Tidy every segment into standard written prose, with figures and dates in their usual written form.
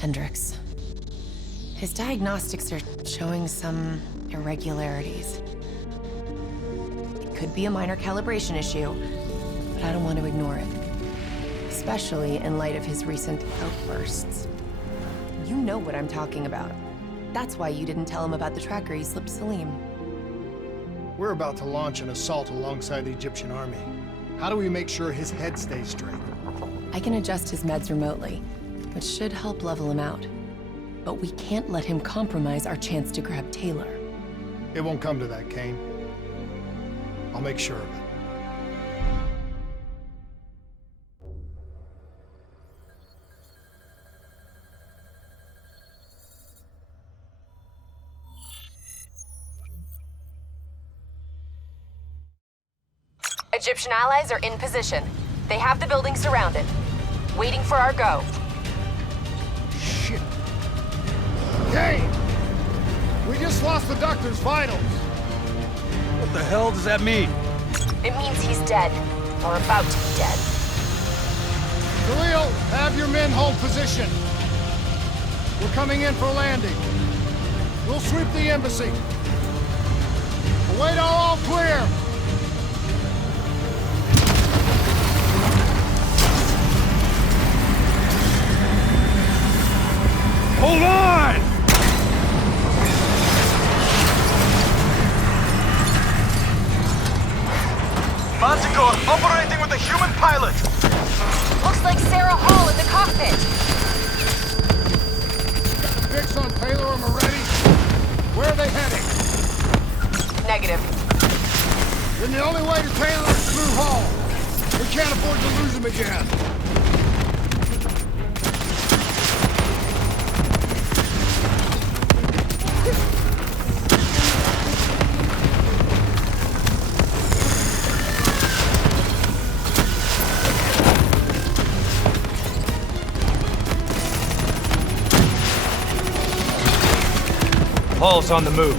Hendricks. His diagnostics are showing some irregularities. It could be a minor calibration issue, but I don't want to ignore it. Especially in light of his recent outbursts. You know what I'm talking about. That's why you didn't tell him about the tracker he slipped Salim. We're about to launch an assault alongside the Egyptian army. How do we make sure his head stays straight? I can adjust his meds remotely, which should help level him out. But we can't let him compromise our chance to grab Taylor. It won't come to that, Kane. I'll make sure of it. Egyptian allies are in position. They have the building surrounded, waiting for our go. Shit. Kane! We just lost the Doctor's vitals. What the hell does that mean? It means he's dead, or about to be dead. Khalil, have your men hold position. We're coming in for landing. We'll sweep the embassy. Await all clear. Hold on! Manticore operating with a human pilot! Looks like Sarah Hall in the cockpit! Fix on Taylor and Moretti. Where are they heading? Negative. Then the only way to Taylor is through Hall. We can't afford to lose him again. Hall's on the move.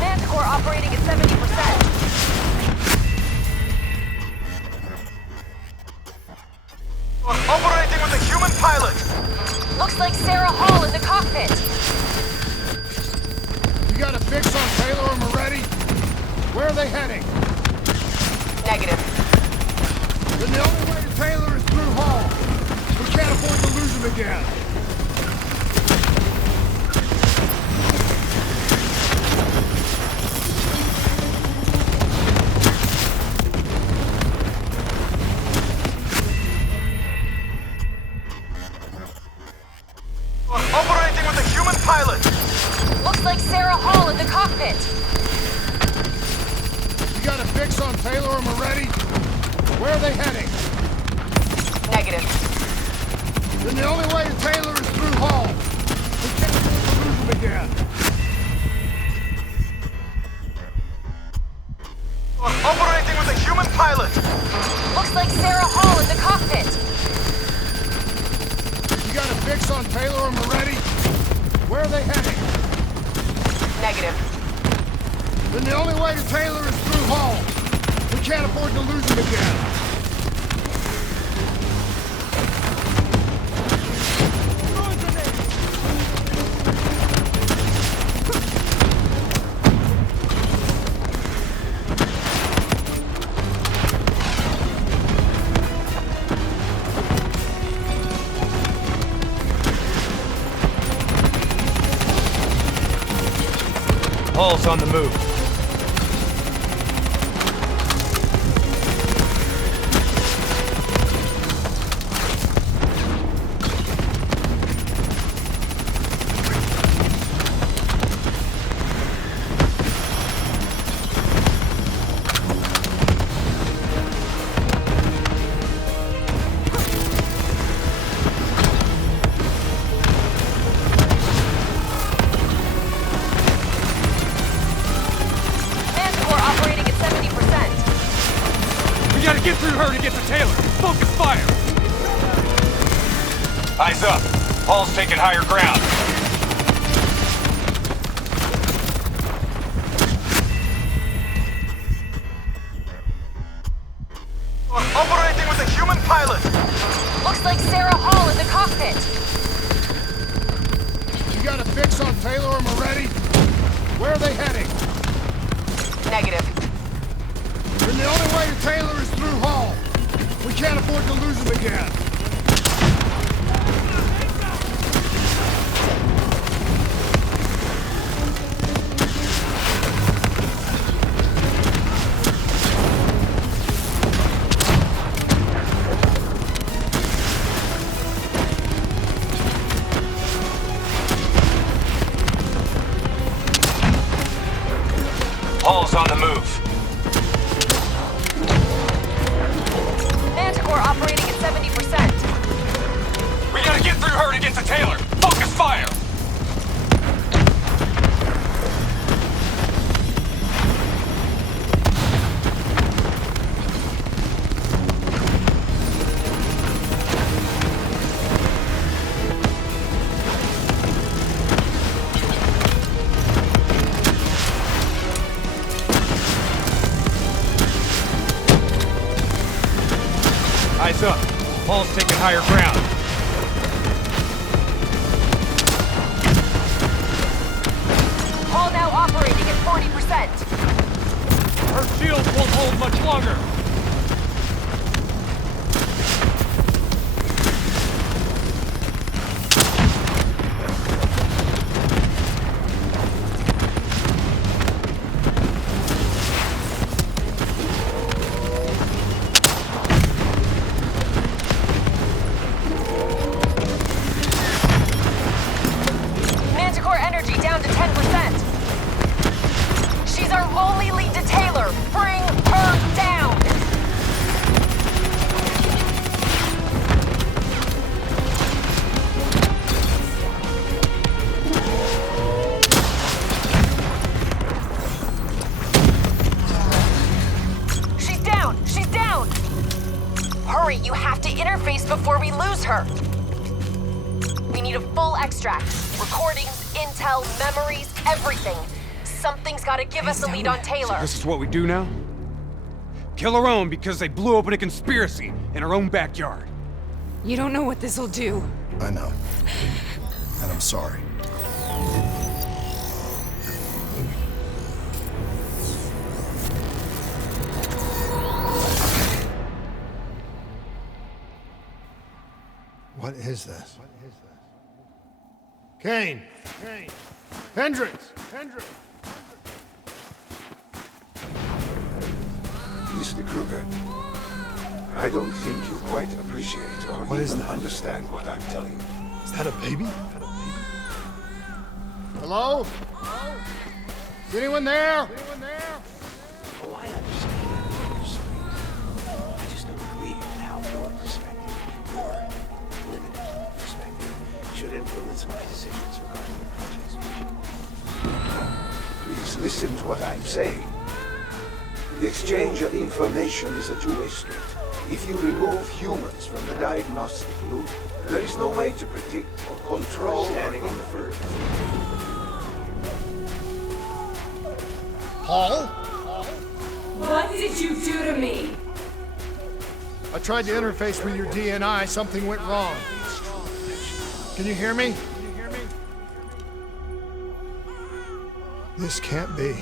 Manticore operating at 70%. Operating with a human pilot! Looks like Sarah Hall in the cockpit. You got a fix on Taylor and Moretti? Where are they heading? Negative. Then the only way to Taylor is through Hall. We can't afford to lose him again. Operating with a human pilot! Looks like Sarah Hall in the cockpit. You got a fix on Taylor and Moretti? Where are they heading? Negative. Then the only way to Taylor is through Hall. We can't afford to lose him again. Operating with a human pilot! Looks like Sarah Hall in the cockpit. You got a fix on Taylor and Moretti? Where are they heading? Negative. Then the only way to Taylor is through Hall. We can't afford to lose him again. Hall's on the move. Get through her to get to Taylor. Focus fire. Eyes up. Hall's taking higher ground. human pilot! Looks like Sarah Hall in the cockpit. You got a fix on Taylor and Moretti? Where are they heading? Negative. Then the only way to Taylor is through Hall. We can't afford to lose him again. Hall's on the move. Manticore operating at 70%. We gotta get through her to get to Taylor! Focus fire! Eyes up. Hall's taking higher ground. Hall now operating at 40%. Her shields won't hold much longer! Manticore energy down to 10%. She's our only lead to Taylor. Bring her down. She's down. She's down. Hurry, you have to interface before we lose her. We need a full extract. Recordings, intel, memories, everything. Something's gotta give us a lead on Taylor. This is what we do now? Kill our own because they blew open a conspiracy in our own backyard. You don't know what this'll do. I know. And I'm sorry. What is this? Kane! Kane! Hendricks! Hendricks! Mr. Kruger, I don't think you quite appreciate or What is even that? understand what I'm telling you. Is that a baby? Hello? Is anyone there? Anyone there? Oh, I understand. You're sweet. I just don't agree with how your perspective, your limited perspective, should influence my decisions regarding the project's future. Please listen to what I'm saying. The exchange of information is a two-way street. If you remove humans from the diagnostic loop, there is no way to predict or control or infer. Paul? What did you do to me? I tried to interface with your DNI. Something went wrong. Can you hear me? This can't be.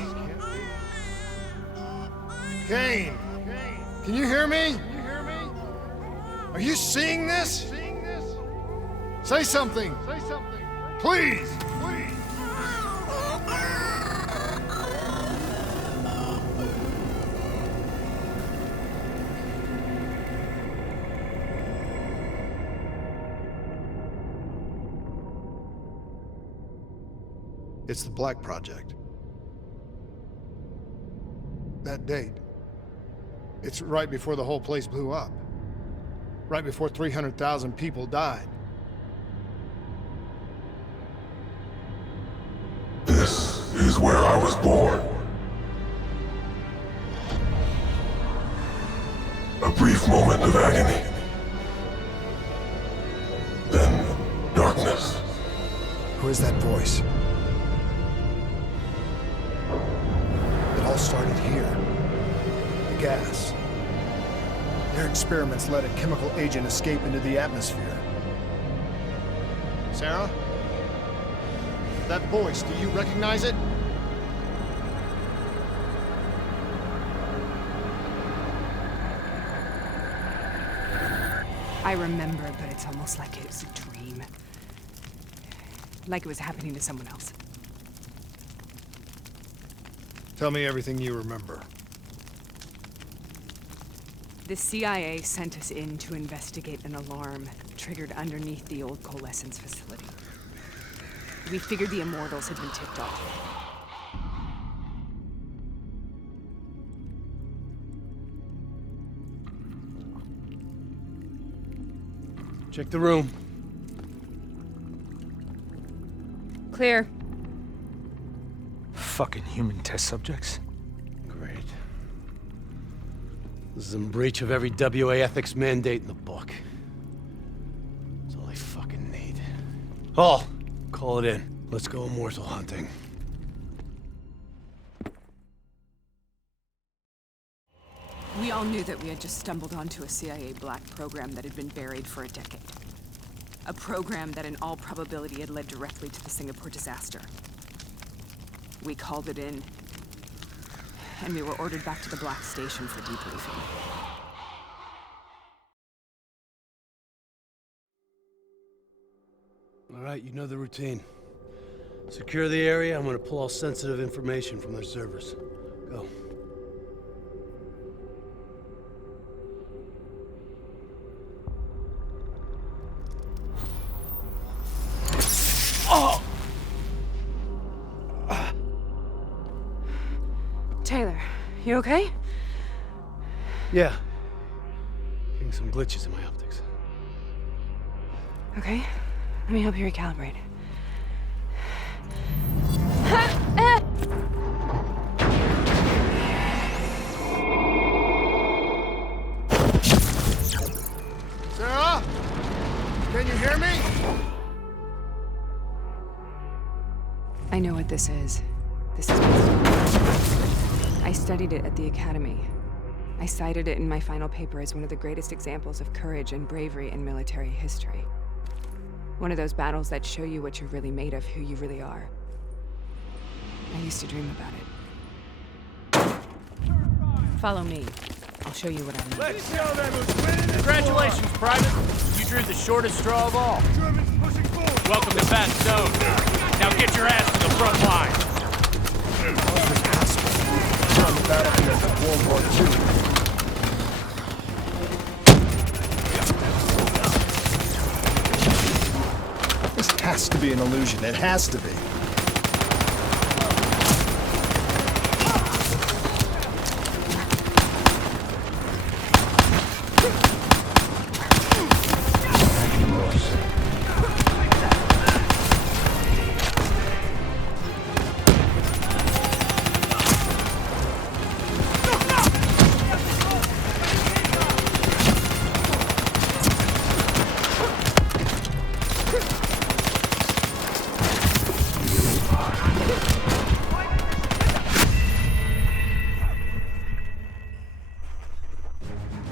Kane! Can you hear me? Are you seeing this? Say something! Please! It's the Black Project. That date. It's right before the whole place blew up. Right before 300,000 people died. This is where I was born. A brief moment of agony. Then darkness. Who is that voice? It all started here. The gas. Their experiments let a chemical agent escape into the atmosphere. Sarah? That voice, do you recognize it? I remember, but it's almost like it was a dream. Like it was happening to someone else. Tell me everything you remember. The CIA sent us in to investigate an alarm triggered underneath the old coalescence facility. We figured the Immortals had been tipped off. Check the room. Clear. Fucking human test subjects. Great. This is in breach of every WA ethics mandate in the book. That's all they fucking need. Hall, call it in. Let's go immortal hunting. We all knew that we had just stumbled onto a CIA black program that had been buried for a decade. A program that in all probability had led directly to the Singapore disaster. We called it in, and we were ordered back to the Black Station for debriefing. All right, you know the routine. Secure the area. I'm gonna pull all sensitive information from their servers. Go. Taylor, you okay? Yeah. Getting some glitches in my optics. Okay, let me help you recalibrate. Sarah? Can you hear me? I know what this is. This is I studied it at the Academy. I cited it in my final paper as one of the greatest examples of courage and bravery in military history. One of those battles that show you what you're really made of, who you really are. I used to dream about it. Follow me. I'll show you what I mean. Let's show them who's winning. Congratulations, Private. You drew the shortest straw of all. Welcome to Fast Zone. Now get your ass to the front line. On the battlefield of World War II. This has to be an illusion. It has to be.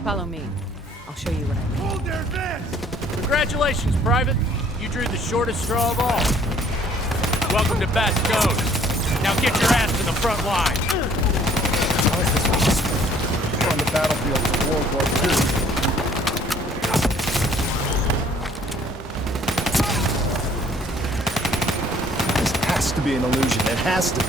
Follow me. I'll show you what I mean. Hold their advance! Congratulations, Private. You drew the shortest straw of all. Welcome to Fast Zone. Now get your ass to the front line. How is this possible? We're on the battlefield of World War II. This has to be an illusion. It has to be.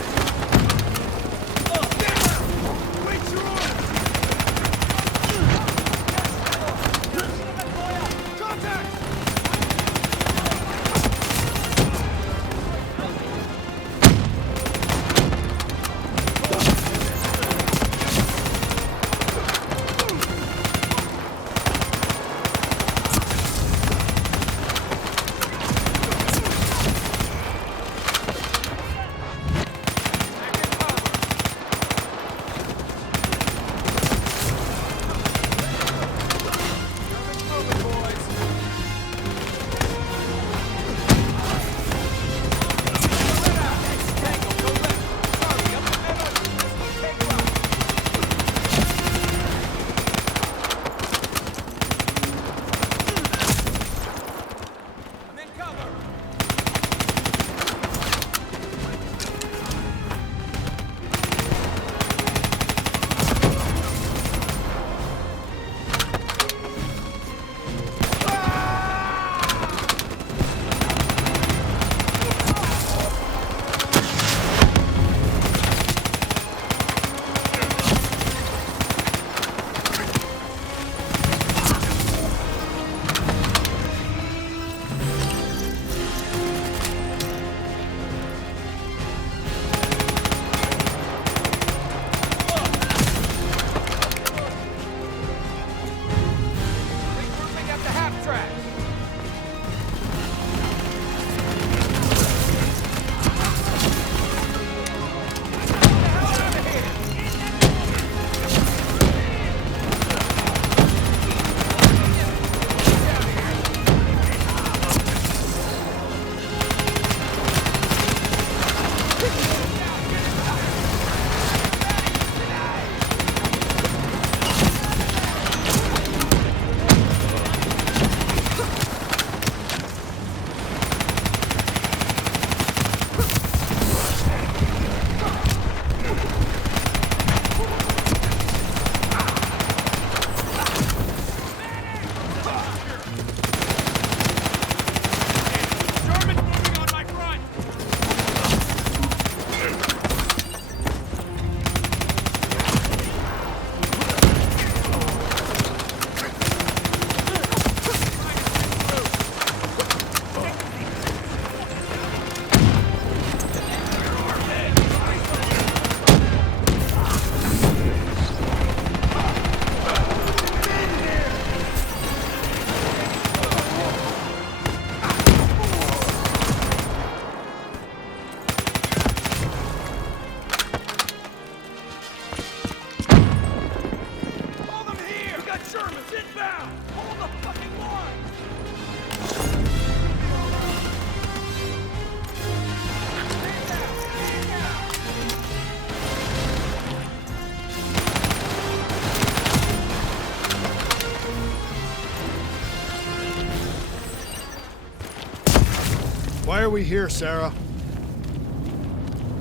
Why are we here, Sarah?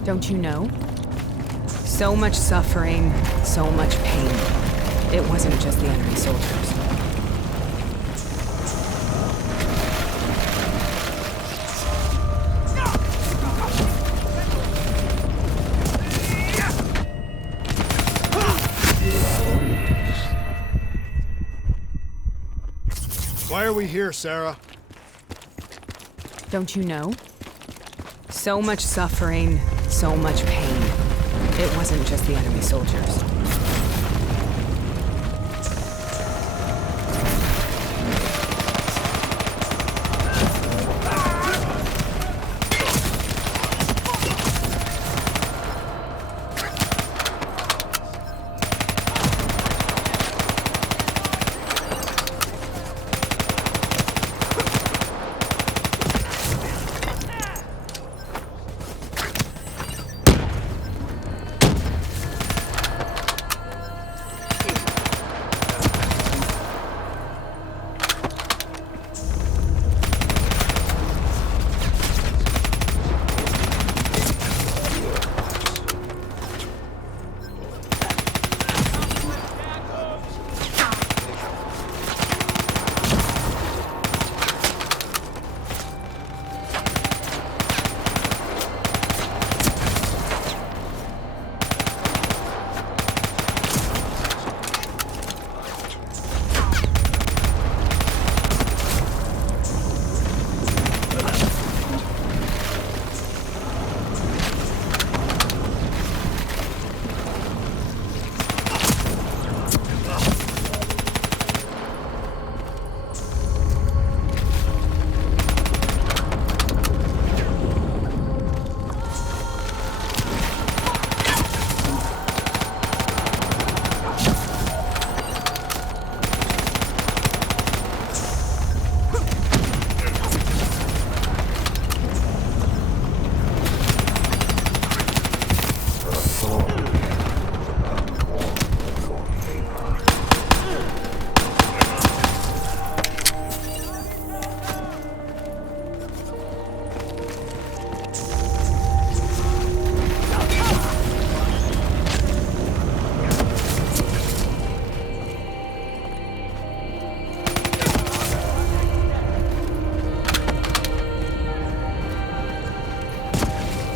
Don't you know? So much suffering, so much pain. It wasn't just the enemy soldiers. Why are we here, Sarah? Don't you know? So much suffering, so much pain. It wasn't just the enemy soldiers.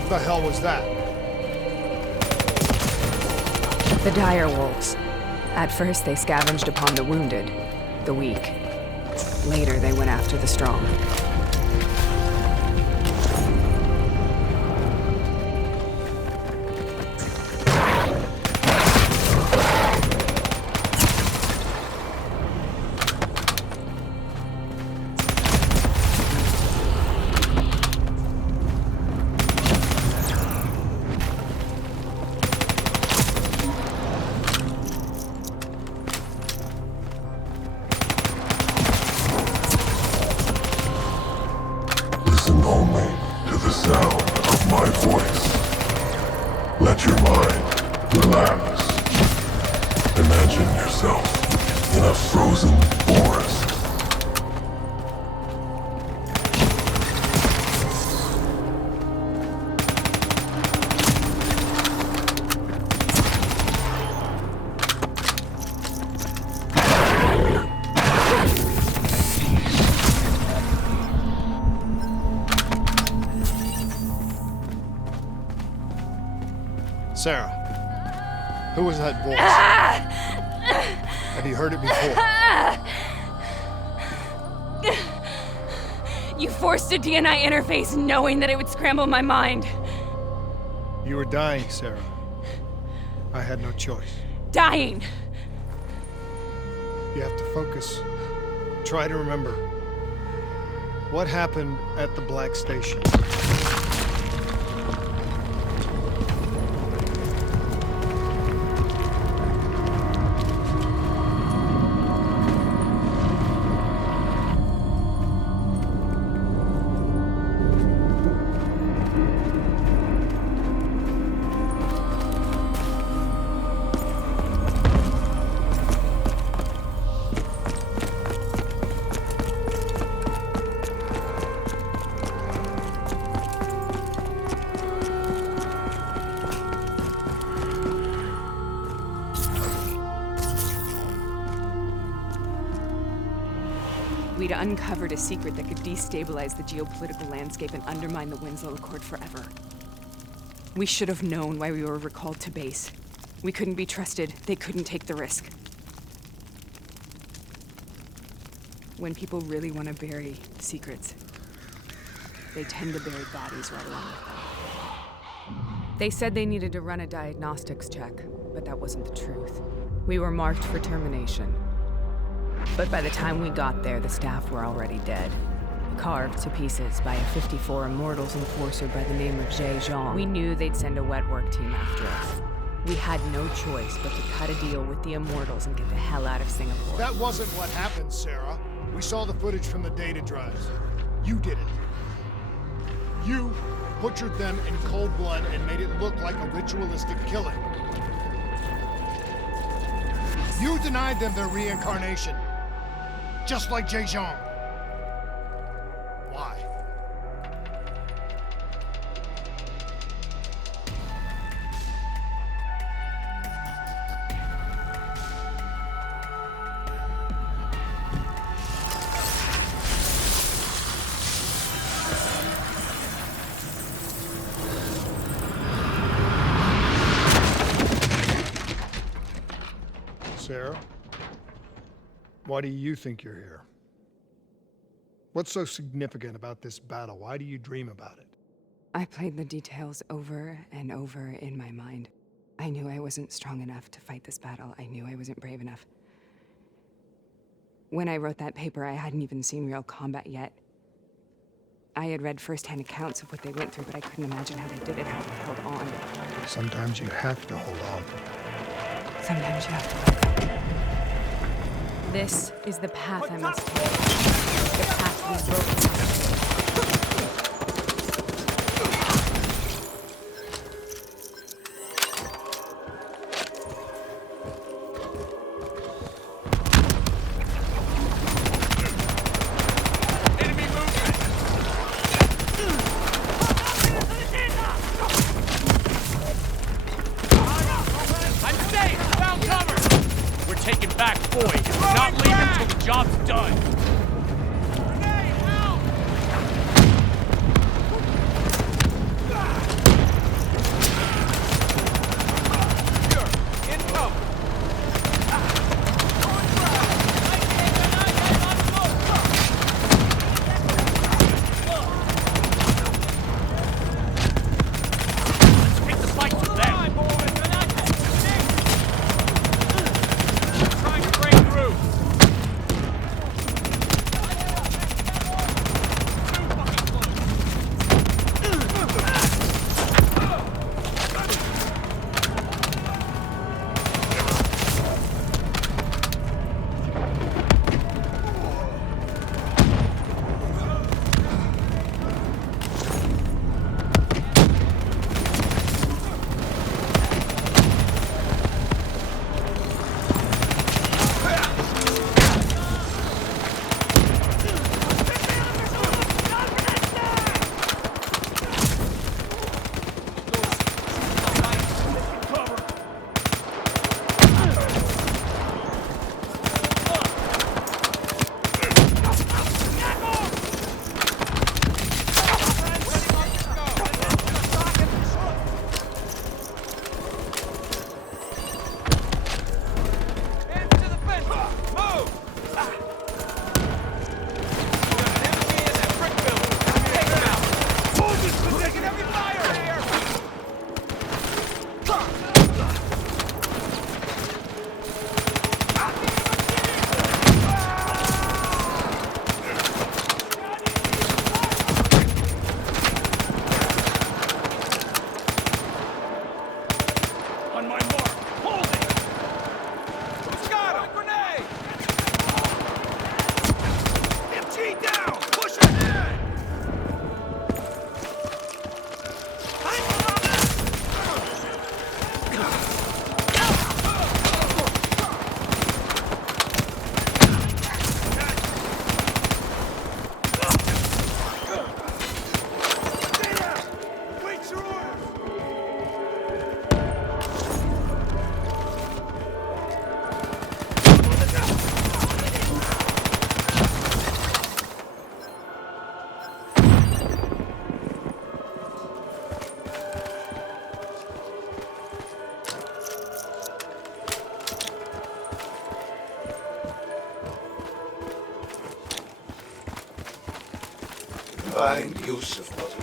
What the hell was that? The dire wolves. At first, they scavenged upon the wounded, the weak. Later, they went after the strong. Listen only to the sound of my voice. Let your mind relax. Imagine yourself in a frozen forest. Sarah, who was that voice? Have you heard it before? You forced a DNI interface knowing that it would scramble my mind. You were dying, Sarah. I had no choice. Dying! You have to focus. Try to remember. What happened at the Black Station? uncovered a secret that could destabilize the geopolitical landscape and undermine the Winslow Accord forever. We should have known why we were recalled to base. We couldn't be trusted. They couldn't take the risk. When people really want to bury secrets, they tend to bury bodies right along with them. They said they needed to run a diagnostics check, but that wasn't the truth. We were marked for termination. But by the time we got there, the staff were already dead. Carved to pieces by a 54 Immortals enforcer by the name of Jay Jean. We knew they'd send a wet work team after us. We had no choice but to cut a deal with the Immortals and get the hell out of Singapore. That wasn't what happened, Sarah. We saw the footage from the data drives. You did it. You butchered them in cold blood and made it look like a ritualistic killing. You denied them their reincarnation. Just like Jay Jean. Why? Sarah, why do you think you're here? What's so significant about this battle? Why do you dream about it? I played the details over and over in my mind. I knew I wasn't strong enough to fight this battle. I knew I wasn't brave enough. When I wrote that paper, I hadn't even seen real combat yet. I had read first-hand accounts of what they went through, but I couldn't imagine how they did it, how they held on. Sometimes you have to hold on. Sometimes you have to let go. This is the path I must take. The path we both must take. Taking back Boyd. Not leaving until the job's done. find use of what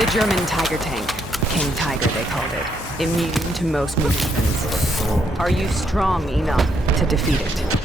The German Tiger tank. King Tiger, they called it. Immune to most munitions. Are you strong enough to defeat it?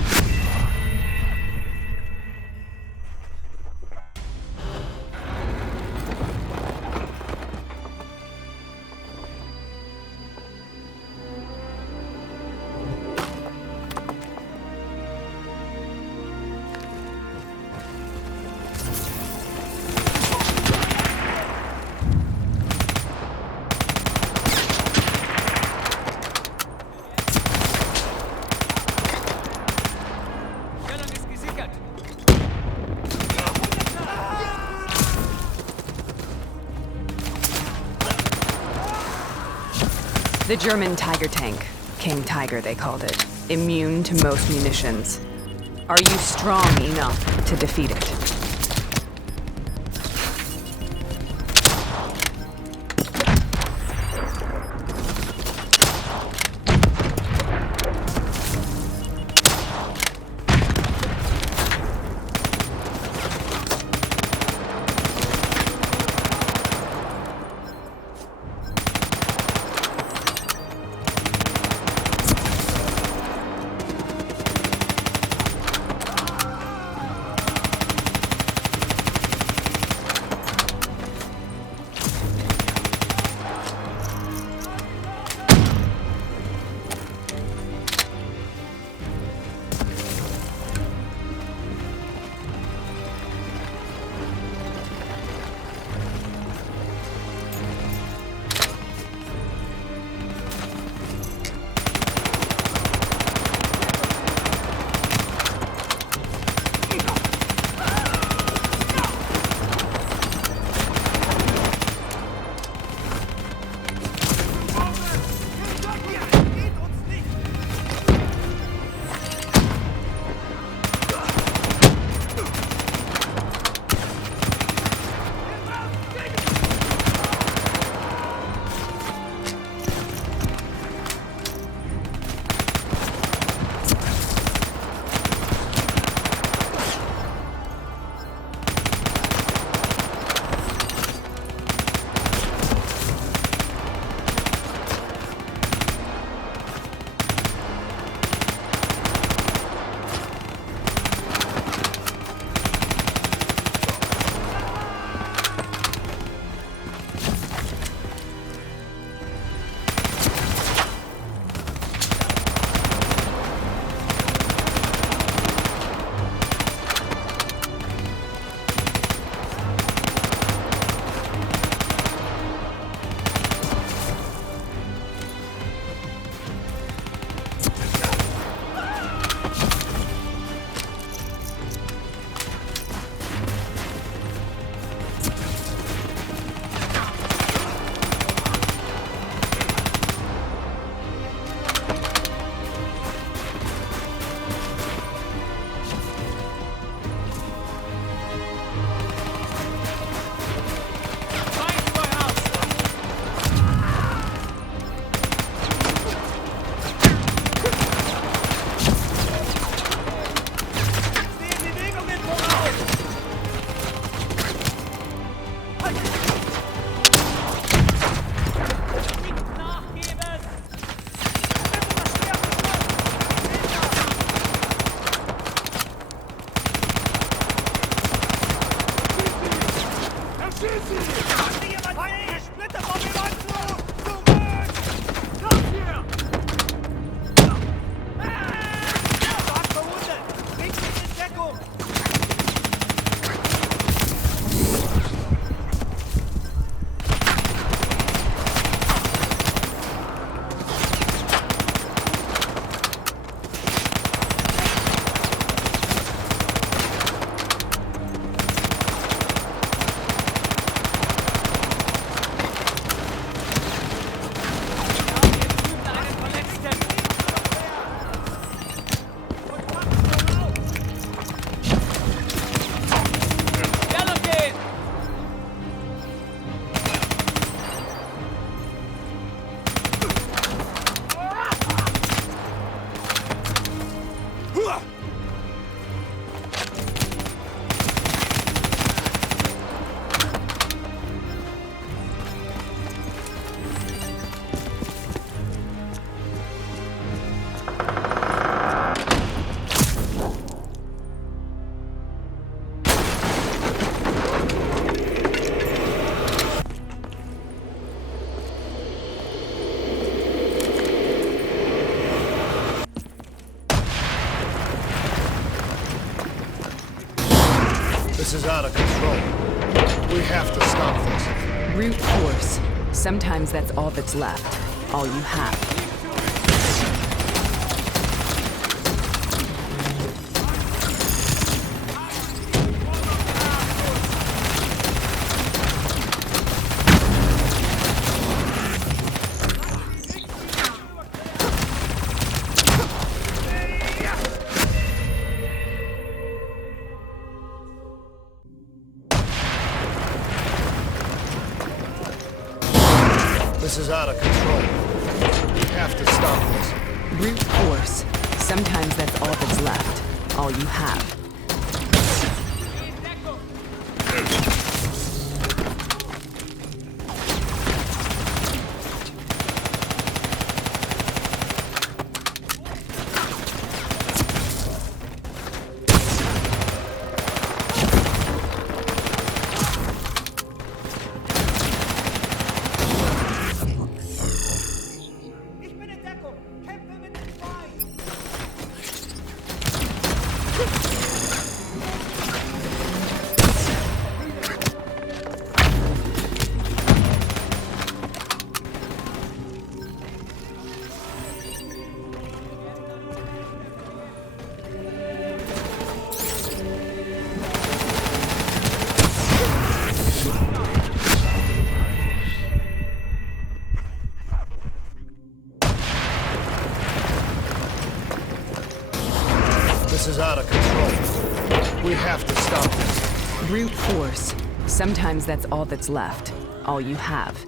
The German Tiger tank. King Tiger, they called it. Immune to most munitions. Are you strong enough to defeat it? This is out of control. We have to stop this. Brute force. Sometimes that's all that's left. All you have. This is out of control. We have to stop this. Brute force. Sometimes that's all that's left. All you have. This is out of control. We have to stop this. Brute force. Sometimes that's all that's left. All you have.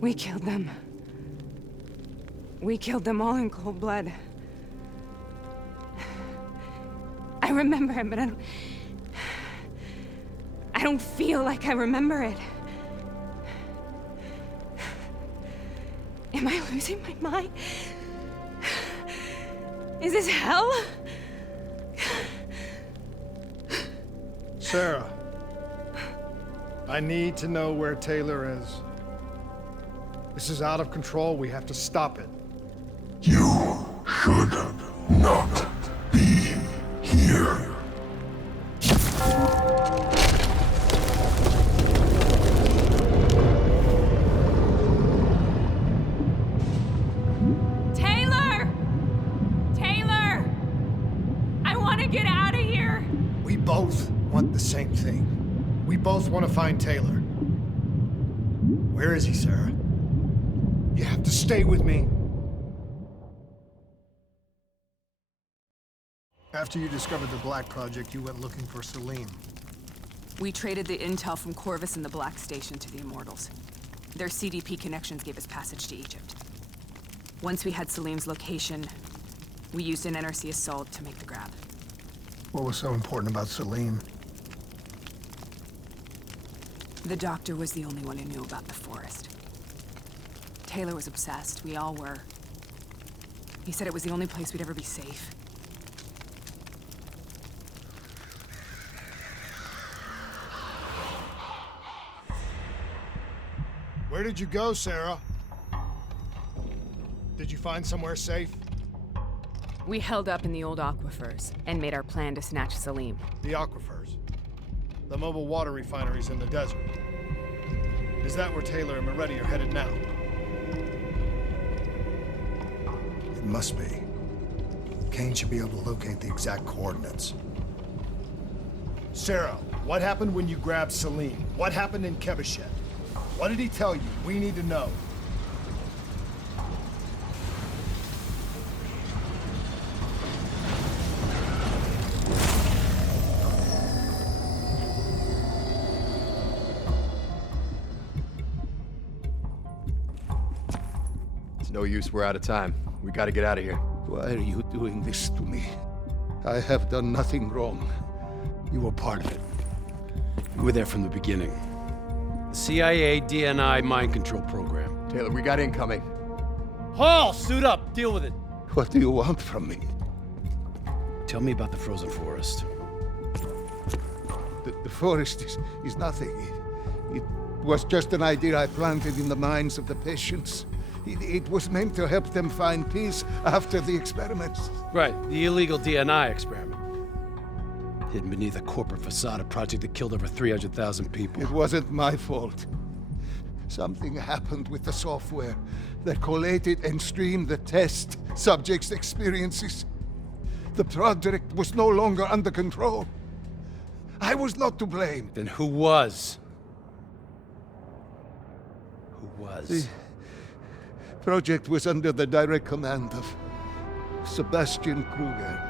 We killed them. We killed them all in cold blood. I remember it, but I don't feel like I remember it. Am I losing my mind? Is this hell? Sarah, I need to know where Taylor is. This is out of control. We have to stop it. You should not be here. same thing. We both want to find Taylor. Where is he, Sarah? You have to stay with me. After you discovered the Black Project, you went looking for Salim. We traded the intel from Corvus and the Black Station to the Immortals. Their CDP connections gave us passage to Egypt. Once we had Salim's location, we used an NRC assault to make the grab. What was so important about Salim? The doctor was the only one who knew about the forest. Taylor was obsessed. We all were. He said it was the only place we'd ever be safe. Where did you go, Sarah? Did you find somewhere safe? We held up in the old aquifers and made our plan to snatch Salim. The aquifers. The mobile water refineries in the desert. Is that where Taylor and Moretti are headed now? It must be. Kane should be able to locate the exact coordinates. Sarah, what happened when you grabbed Salim? What happened in Kebechet? What did he tell you? We need to know. It's no use, we're out of time. We gotta get out of here. Why are you doing this to me? I have done nothing wrong. You were part of it. You were there from the beginning. The CIA DNI mind control program. Taylor, we got incoming. Hall, suit up. Deal with it. What do you want from me? Tell me about the frozen forest. The forest is nothing. It was just an idea I planted in the minds of the patients. It was meant to help them find peace after the experiments. Right, the illegal DNI experiment. Hidden beneath a corporate facade, a project that killed over 300,000 people. It wasn't my fault. Something happened with the software that collated and streamed the test subjects' experiences. The project was no longer under control. I was not to blame. Then who was? Who was? The project was under the direct command of Sebastian Kruger,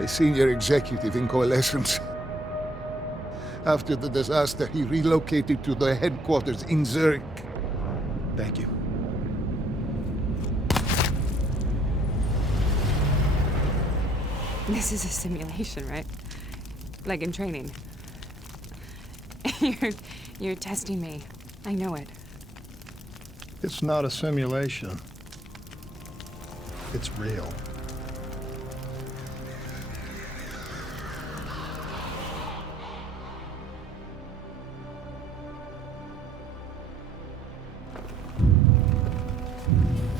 a senior executive in Coalescence. After the disaster, he relocated to the headquarters in Zurich. Thank you. This is a simulation, right? Like in training. You're testing me. I know it. It's not a simulation. It's real.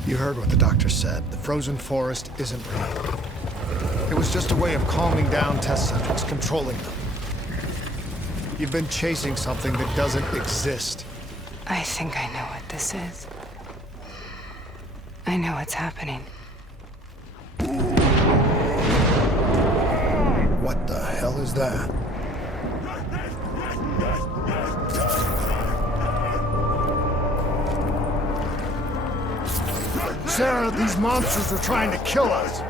You heard what the doctor said. The frozen forest isn't real. It was just a way of calming down test subjects, controlling them. You've been chasing something that doesn't exist. I think I know what this is. I know what's happening. What the hell is that? Sarah, these monsters are trying to kill us.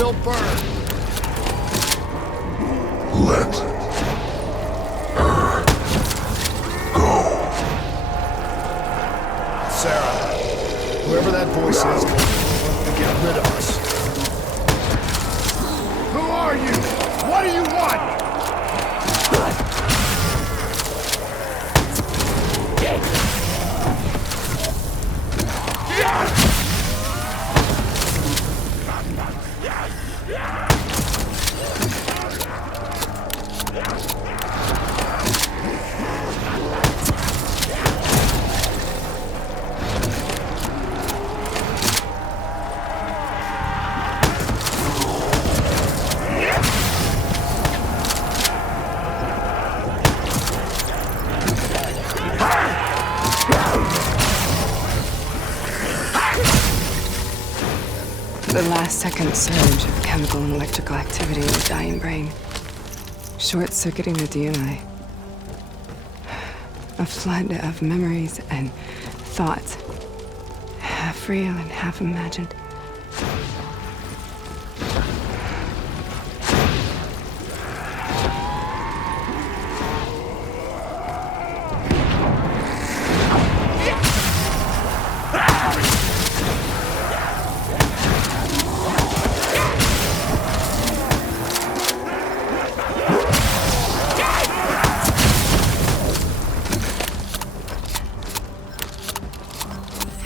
will burn. Let her go. Sarah, whoever that voice is, will get rid of us. Who are you? What do you want? The last-second surge of chemical and electrical activity in the dying brain. Short-circuiting the DNA. A flood of memories and thoughts. Half real and half imagined.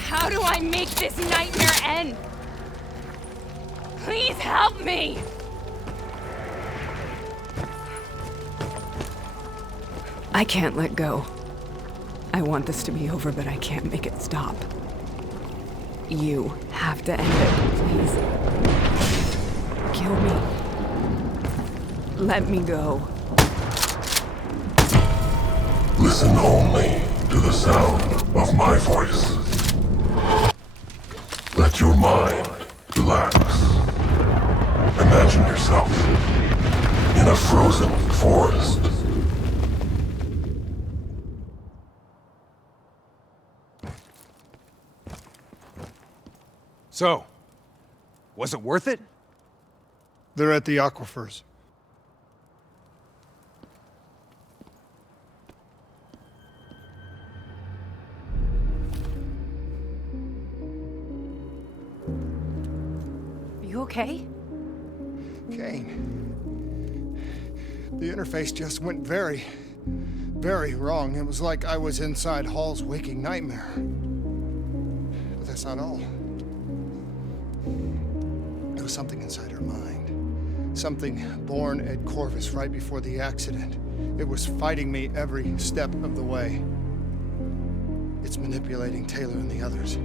How do I make this nightmare end? Please help me! I can't let go. I want this to be over, but I can't make it stop. You have to end it, please. Kill me. Let me go. Listen only to the sound of my voice. Let your mind relax. Imagine yourself in a frozen forest. So, was it worth it? They're at the aquifers. You okay? Kane. The interface just went very wrong. It was like I was inside Hall's waking nightmare. But that's not all. There was something inside her mind. Something born at Corvus right before the accident. It was fighting me every step of the way. It's manipulating Taylor and the others.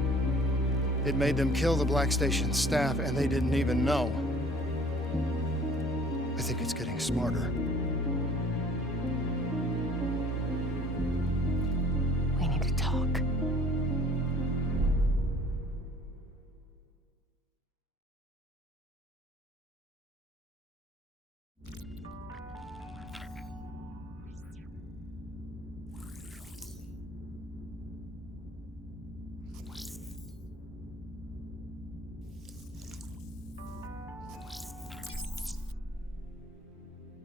It made them kill the Black Station staff, and they didn't even know. I think it's getting smarter. We need to talk.